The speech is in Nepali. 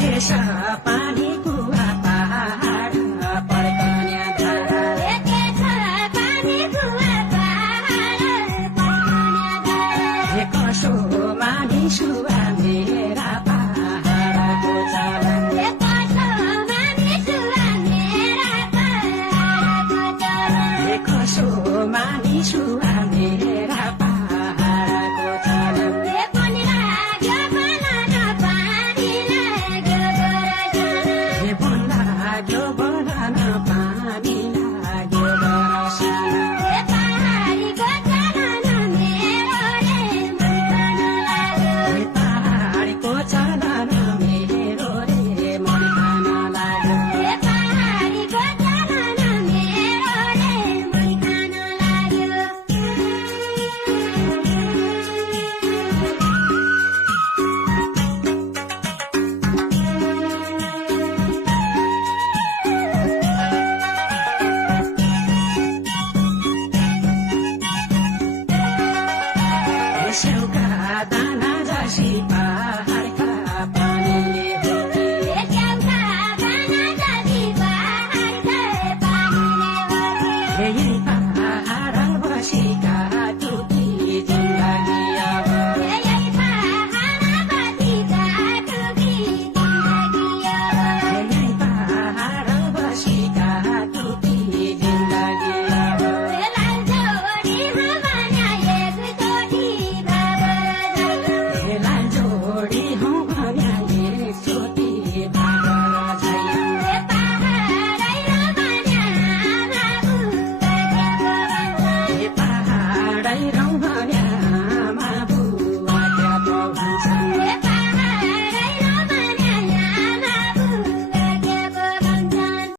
देश पानी कुवा पहाड पड्कने धारा कसो मानिसु मेरा पहाडको चलन कसो मानिसु मेरा पहाडको चलन बन लाग्यो बनान पानी लाग्यो बरसन पहाडको चलन मेरो रे मन खान लाग्यो स्याउका दाना जसी